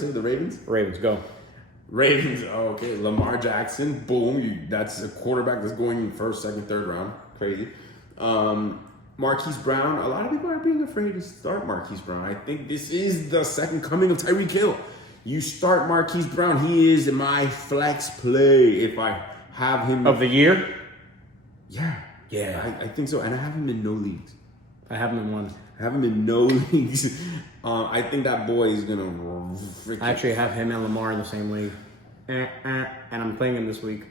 The Ravens? Ravens, go. Ravens, okay. Lamar Jackson, boom. That's a quarterback that's going in first, second, third round. Crazy. Marquise Brown, a lot of people are being afraid to start Marquise Brown. I think this is the second coming of Tyreek Hill. You start Marquise Brown, he is my flex play if I have him. Of the year? Yeah. I think so. And I have him in no leagues. I have him in one. I have him in no leagues. I think that boy is going to... I actually have him and Lamar in the same league. And I'm playing him this week.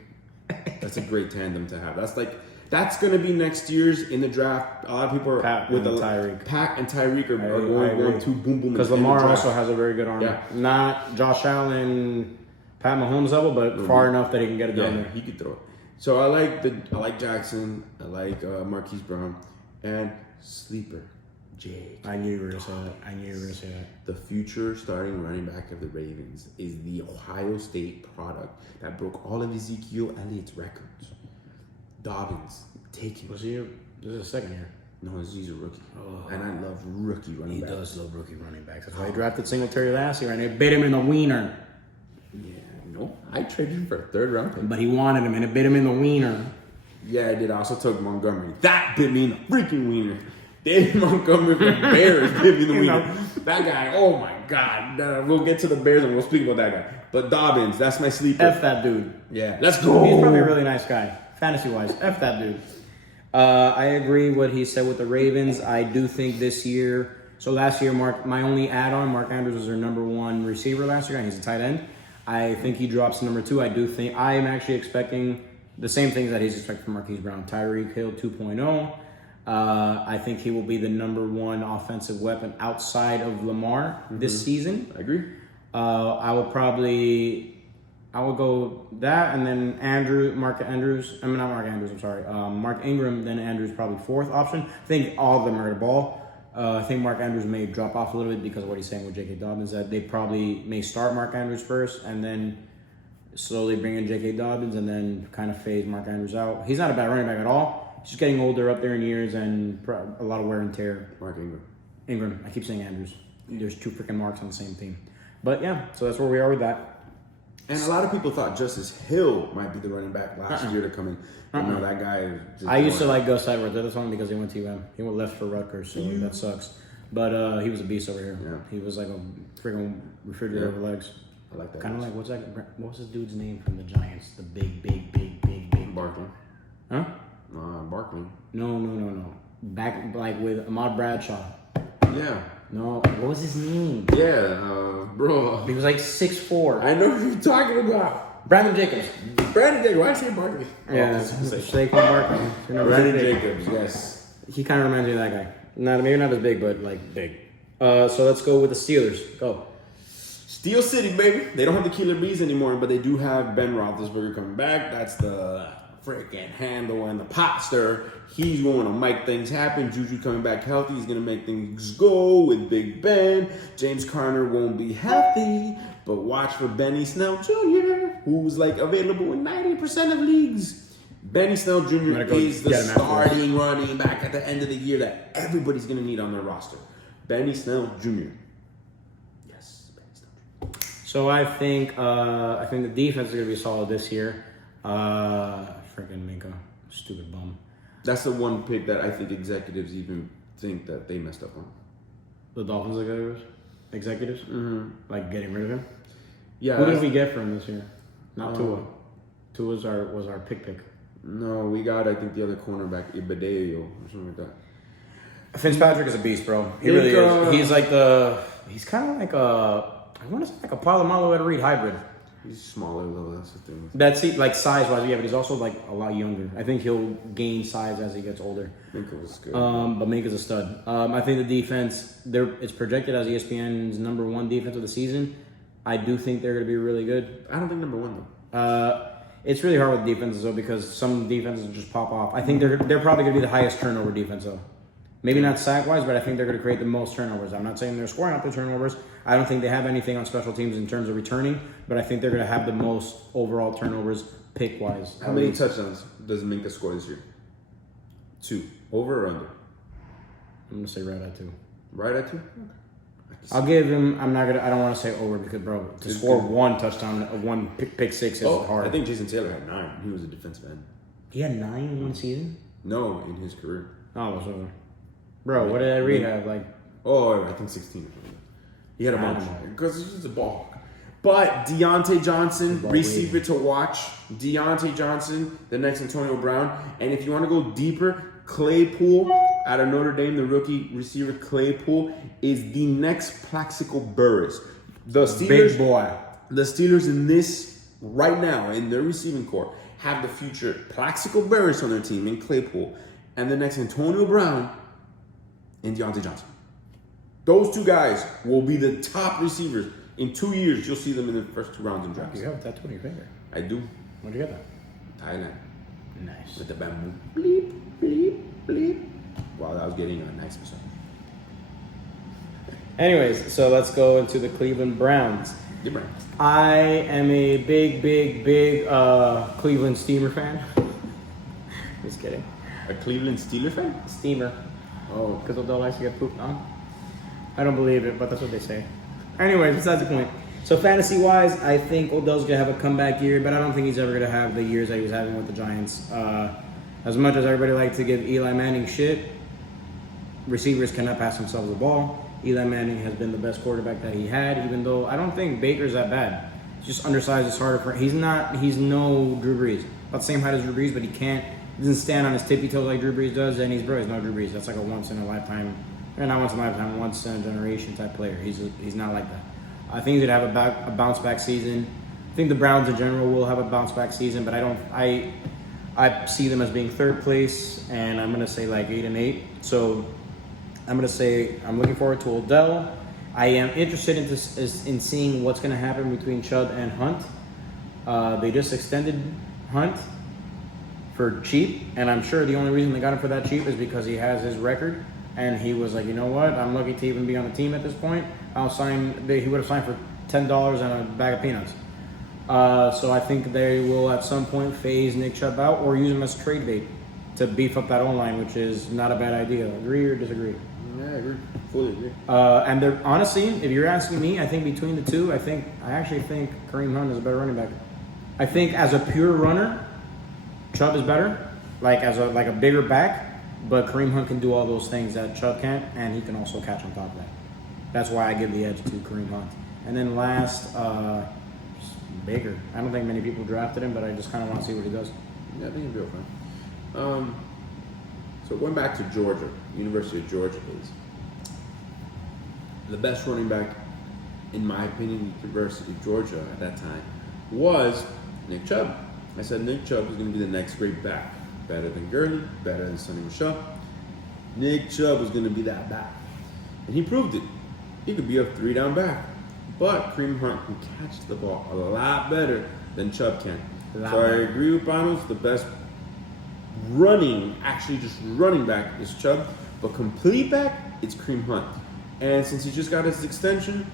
That's a great tandem to have. That's going to be next year's in the draft. A lot of people are Pat and Tyreek. Pat and Tyreek are going to boom boom. Because Lamar also has a very good arm. Yeah. Not Josh Allen, Pat Mahomes level, but far enough that he can get it down there. He could throw it. So I like Jackson. I like Marquise Brown and sleeper Jake. I knew you were going to say that. The future starting running back of the Ravens is the Ohio State product that broke all of Ezekiel Elliott's records. Dobbins, take him. Was he? This is his second year. No, he's a rookie. And I love rookie running backs. He does love rookie running backs. That's why he drafted Singletary last year, and they bit him in the wiener. Yeah, no. I traded him for a third round pick. But he wanted him, and it bit him in the wiener. Yeah, I did. I also took Montgomery. That bit me in the freaking wiener. David Montgomery from the Bears bit me in the wiener. That guy, oh my God. We'll get to the Bears and we'll speak about that guy. But Dobbins, that's my sleeper. F that dude. Yeah, let's go. He's probably a really nice guy, fantasy-wise. F that dude. I agree what he said with the Ravens. I do think this year, so last year, my only add-on, Mark Andrews was their number one receiver last year, and he's a tight end. I think he drops to number 2. I am actually expecting the same things that he's expecting from Marquise Brown. Tyreek Hill 2.0. I think he will be the number 1 offensive weapon outside of Lamar this season. I agree. I would go that, and then Mark Ingram, then Andrews probably 4th option. I think all of them are the ball. I think Mark Andrews may drop off a little bit because of what he's saying with J.K. Dobbins, that they probably may start Mark Andrews first and then slowly bring in J.K. Dobbins and then kind of phase Mark Andrews out. He's not a bad running back at all. He's just getting older up there in years and a lot of wear and tear. Mark Ingram. I keep saying Andrews. There's 2 freaking Marks on the same team. But yeah, so that's where we are with that. And a lot of people thought Justice Hill might be the running back last year to come in. No, that guy is just... I used to like Gus Edwards. That's only because he went to UM. He went left for Rutgers, so that sucks. But he was a beast over here. Yeah. He was like a freaking refrigerator over legs. I like that. Kind of like, what was his dude's name from the Giants? The big. Barkley. Huh? Barkley. No. Back like with Ahmad Bradshaw. Yeah. No, what was his name? Yeah, bro. He was like 6'4". I know who you're talking about. Brandon Jacobs. Why did I say Barkley? Yeah, Saquon Barkley. Brandon Jacobs, yes. He kind of reminds me of that guy. Maybe not as big, but like big. So let's go with the Steelers. Go. Steel City, baby. They don't have the Killer Bees anymore, but they do have Ben Roethlisberger coming back. That's the freaking handle and the pot stir. He's going to make things happen. Juju coming back healthy. He's going to make things go with Big Ben. James Conner won't be healthy, but watch for Benny Snell Jr., who's like available in 90% of leagues. Benny Snell Jr. is the starting running back at the end of the year that everybody's going to need on their roster. Benny Snell Jr. Yes, Benny Snell Jr. So I think the defense is going to be solid this year. Freaking Minka, stupid bum. That's the one pick that I think executives even think that they messed up on. The Dolphins executives? Mm-hmm. Like getting rid of him? Yeah. Who did we get from this year? Not Tua. Tua was our pick. No, we got, I think, the other cornerback, Ibadeo, or something like that. Fitzpatrick is a beast, bro. He really is. He's kind of like I want to say like a Palomalo Ed Reed hybrid. He's smaller though, that's the thing. That's it, like size-wise, yeah, but he's also like a lot younger. I think he'll gain size as he gets older. Minka was good. But Minka's a stud. I think the defense, it's projected as ESPN's number 1 defense of the season. I do think they're going to be really good. I don't think number 1 though. It's really hard with defenses though because some defenses just pop off. I think they're probably going to be the highest turnover defense though. Maybe not sack-wise, but I think they're going to create the most turnovers. I'm not saying they're scoring out the turnovers. I don't think they have anything on special teams in terms of returning, but I think they're going to have the most overall turnovers pick-wise. How many touchdowns does Minka score this year? 2. Over or under? I'm going to say right at 2. Right at 2? Okay. I I'll give him. I don't want to say over because, bro, to score one touchdown, one pick six is hard. I think Jason Taylor had 9. He was a defensive end. He had 9 in one season. No, in his career. Oh, it was over. Bro, what did I read? Have like? Oh, I think 16. He had a bunch because he's just a ball. But Deontay Johnson, receiver to watch. Deontay Johnson, the next Antonio Brown. And if you want to go deeper, Claypool out of Notre Dame, the rookie receiver Claypool is the next Plaxico Burress. The Steelers, big boy. The Steelers in this right now in their receiving corps have the future Plaxico Burress on their team in Claypool, and the next Antonio Brown and Deontay Johnson. Those 2 guys will be the top receivers. In 2 years, you'll see them in the first 2 rounds in drafts. You have a tattoo on your finger. I do. Where'd you get that? Thailand. Nice. With the bamboo. Bleep, bleep, bleep. While I was getting a nice massage. Anyways, so let's go into the Cleveland Browns. The Browns. I am a big Cleveland Steamer fan. Just kidding. A Cleveland Steeler fan? Steamer. Oh. Because Odell likes to get pooped on. I don't believe it, but that's what they say. Anyways, besides the point. So fantasy-wise, I think Odell's going to have a comeback year, but I don't think he's ever going to have the years that he was having with the Giants. As much as everybody likes to give Eli Manning shit, receivers cannot pass themselves the ball. Eli Manning has been the best quarterback that he had, even though I don't think Baker's that bad. He's just undersized. It's harder for him. He's no Drew Brees. About the same height as Drew Brees, but he doesn't stand on his tippy toes like Drew Brees does, and he's no Drew Brees. That's like a once-in-a-lifetime, or not once-in-a-lifetime, once-in-a-generation type player. He's not like that. I think he's going to have a bounce-back season. I think the Browns in general will have a bounce-back season, but I see them as being 3rd place, and I'm going to say like 8-8. So I'm going to say I'm looking forward to Odell. I am interested in seeing what's going to happen between Chubb and Hunt. They just extended Hunt for cheap, and I'm sure the only reason they got him for that cheap is because he has his record, and he was like, you know what, I'm lucky to even be on the team at this point. He would have signed for $10 and a bag of peanuts. So I think they will at some point phase Nick Chubb out or use him as trade bait to beef up that O-line, which is not a bad idea. Agree or disagree? Yeah, I agree. Fully agree. And they're honestly, if you're asking me, I think between the 2, I actually think Kareem Hunt is a better running back. I think as a pure runner, Chubb is better, like as a bigger back, but Kareem Hunt can do all those things that Chubb can't, and he can also catch on top of that. That's why I give the edge to Kareem Hunt. And then last, Baker. I don't think many people drafted him, but I just kind of want to see what he does. Yeah, I think he'll be okay. So going back to Georgia, University of Georgia is the best running back, in my opinion, University of Georgia at that time was Nick Chubb. I said Nick Chubb was going to be the next great back. Better than Gurley, better than Sonny Michel. Nick Chubb was going to be that back. And he proved it. He could be a 3-down back. But Kareem Hunt can catch the ball a lot better than Chubb can. So I agree with Panos. The best just running back is Chubb. But complete back, it's Kareem Hunt. And since he just got his extension,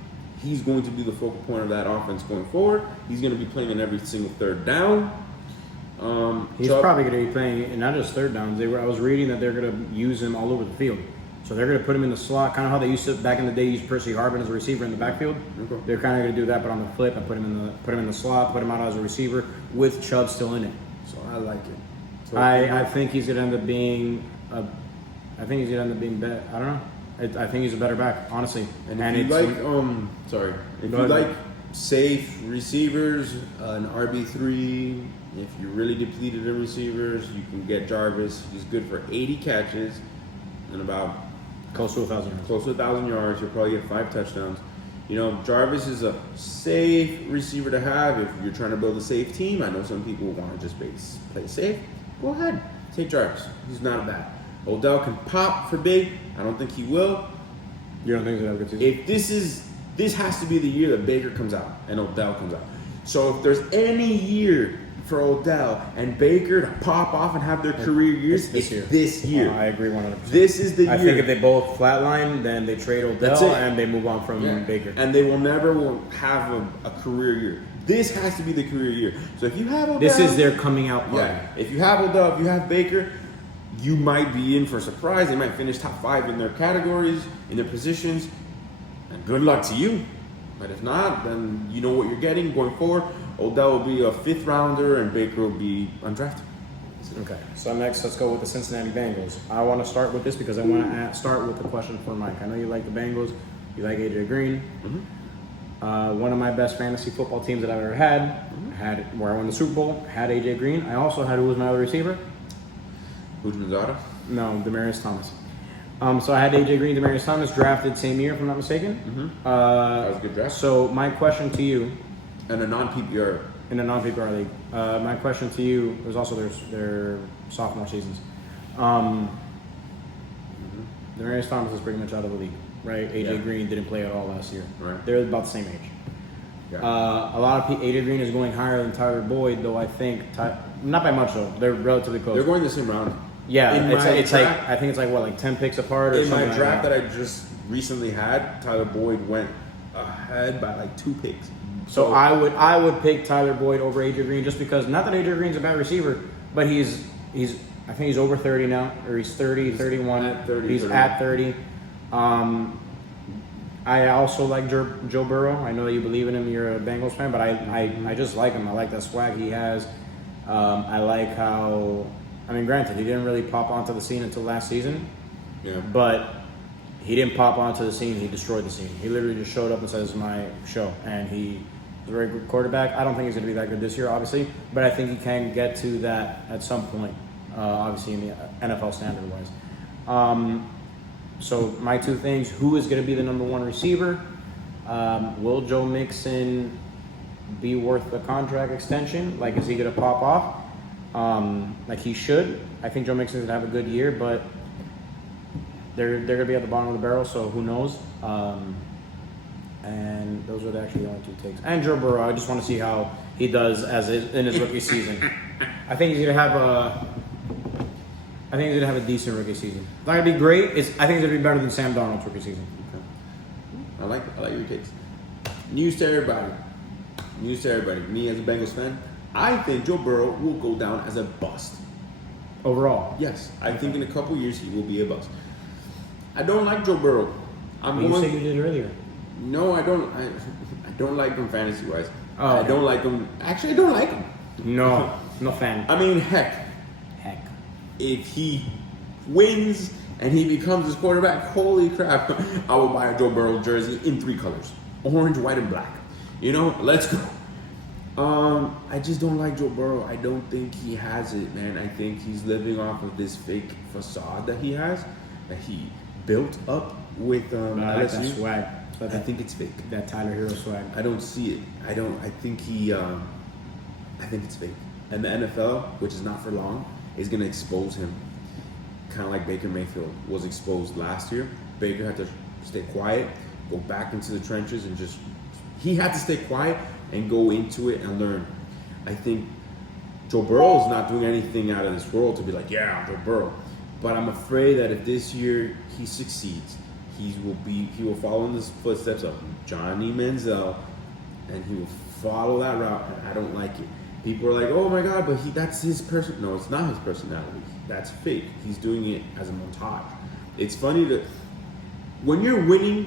he's going to be the focal point of that offense going forward. He's going to be playing in every single 3rd down. He's probably going to be playing not just 3rd downs. I was reading that they're going to use him all over the field. So they're going to put him in the slot, kind of how they used to back in the day. Use Percy Harvin as a receiver in the backfield. Okay. They're kind of going to do that, but on the flip, and put him in the slot, put him out as a receiver with Chubb still in it. So I like it. So I think he's going to end up being. I think he's going to end up being better. I don't know. I think he's a better back, honestly. And if you like safe receivers, an RB3. If you're really depleted in receivers, you can get Jarvis. He's good for 80 catches and about close to 1,000 yards. Close to 1,000 yards. You'll probably get 5 touchdowns. You know, Jarvis is a safe receiver to have if you're trying to build a safe team. I know some people want to just play safe. Go ahead, take Jarvis. He's not bad. Odell can pop for big. I don't think he will. You don't think he'll have a good season? This has to be the year that Baker comes out and Odell comes out. So if there's any year for Odell and Baker to pop off and have their career years, it's this year. I agree 100%. This is the year. I think if they both flatline, then they trade Odell and they move on from Baker. And they will never have a career year. This has to be the career year. So if you have Odell, this is their coming out party. Yeah. If you have Odell, if you have Baker, you might be in for a surprise. They might finish top 5 in their categories, in their positions. And good luck to you. But if not, then you know what you're getting going forward. Odell will be a 5th rounder, and Baker will be undrafted. Okay, so next, let's go with the Cincinnati Bengals. I want to start with this because I want to start with the question for Mike. I know you like the Bengals. You like AJ Green. Mm-hmm. One of my best fantasy football teams that I've ever had where I won the Super Bowl, had AJ Green. I also had, who was my other receiver? Hujmanzada? No, Demaryius Thomas. So I had AJ Green, Demaryius Thomas, drafted same year, if I'm not mistaken. Mm-hmm. That was a good draft. So my question to you, And a non-PPR. in a non-PPR league, my question to you was also their sophomore seasons. Demaryius Thomas is pretty much out of the league, right? AJ Green didn't play at all last year. Right. They're about the same age. Yeah. A lot of people, AJ Green is going higher than Tyler Boyd, though I think, not by much though, they're relatively close. They're going the same round. Yeah, In my it's like, draft- I think it's like, what, like 10 picks apart or In something my draft like that I just recently had, Tyler Boyd went ahead by like 2 picks. So I would pick Tyler Boyd over AJ Green just because, not that AJ Green's a bad receiver, but he's I think he's over 30 now, or he's 30, 31. at 30, He's 30. at 30. I also like Joe Burrow. I know that you believe in him. You're a Bengals fan, but I just like him. I like that swag he has. I like how, I mean, granted, he didn't really pop onto the scene until last season, Yeah. but he didn't pop onto the scene. He destroyed the scene. He literally just showed up and said, "This is my show," and he was a very good quarterback. I don't think he's going to be that good this year, obviously, but I think he can get to that at some point, obviously in the NFL standard-wise. So my 2 things: who is going to be the number 1 receiver? Will Joe Mixon be worth the contract extension? Like, is he going to pop off? Like he should. I think Joe Mixon's going to have a good year, but they're going to be at the bottom of the barrel, so who knows? And those are actually the only 2 takes. And Joe Burrow, I just want to see how he does in his rookie season. I think he's going to have a decent rookie season. It's not going to be great. I think it's going to be better than Sam Darnold's rookie season. I like your takes. News to everybody. Me as a Bengals fan, I think Joe Burrow will go down as a bust. Overall. Yes, I think in a couple years he will be a bust. I don't like Joe Burrow. You said you did earlier. No, I don't. I don't like him fantasy wise. Oh, I okay. don't like him. Actually, I don't like him. No fan. I mean, heck, if he wins and he becomes his quarterback, holy crap, I will buy a Joe Burrow jersey in 3 colors: orange, white, and black. You know, let's go. I just don't like Joe Burrow. I don't think he has it, man. I think he's living off of this fake facade that he has, that he built up with I like that LSU. swag. I think it's fake. That Tyler Hero swag. I don't see it. I think it's fake. And the NFL, which is not for long, is going to expose him. Kind of like Baker Mayfield was exposed last year. Baker had to stay quiet, go back into the trenches, and he had to stay quiet and go into it and learn. I think Joe Burrow is not doing anything out of this world to be like, yeah, Joe Burrow. But I'm afraid that if this year he succeeds, he will follow in the footsteps of Johnny Manziel, and he will follow that route. And I don't like it. People are like, "Oh my God," but that's his person. No, it's not his personality. That's fake. He's doing it as a montage. It's funny that when you're winning,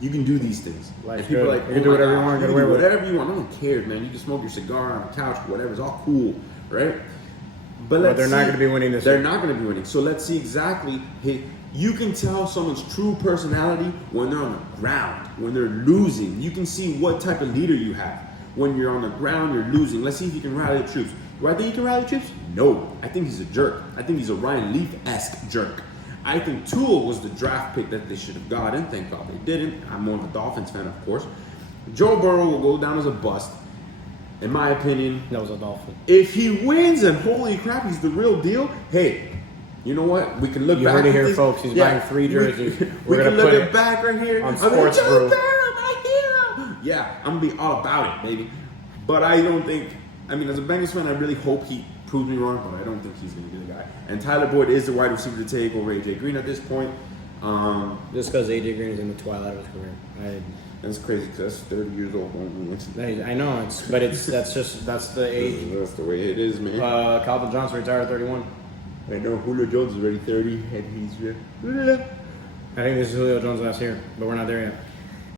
you can do these things. Life's and people good. are like, You can do whatever you want, you get can away do with it. whatever you want. No one cares, man. You can smoke your cigar on a couch, whatever. It's all cool, right? But they're not going to be winning this They're year. not going to be winning. So let's see exactly. You can tell someone's true personality when they're on the ground, when they're losing. You can see what type of leader you have. When you're on the ground, you're losing. Let's see if you can rally the troops. Do I think he can rally the troops? No. I think he's a jerk. I think he's a Ryan Leaf-esque jerk. I think Tua was the draft pick that they should have gotten. Thank God they didn't. I'm more of a Dolphins fan, of course. Joe Burrow will go down as a bust. In my opinion, That was a Dolphin. if he wins and holy crap, he's the real deal, hey, you know what? We can look You back heard it at here, this. folks. He's buying 3 jerseys. We We're can gonna look put it it back right here. on I'm like, Sports Joe Brew. Burrow, my hero. Yeah, I'm going to be all about it, baby. But I don't think, as a Bengals fan, I really hope he proves me wrong, but I don't think he's going to be the guy. And Tyler Boyd is the wide receiver to take over AJ Green at this point. Just because AJ Green is in the twilight of his career. That's crazy because that's 30 years old. I know, that's the age. That's the way it is, man. Calvin Johnson retired at 31. I know Julio Jones is already 30, and he's I think this is Julio Jones last year, but we're not there yet.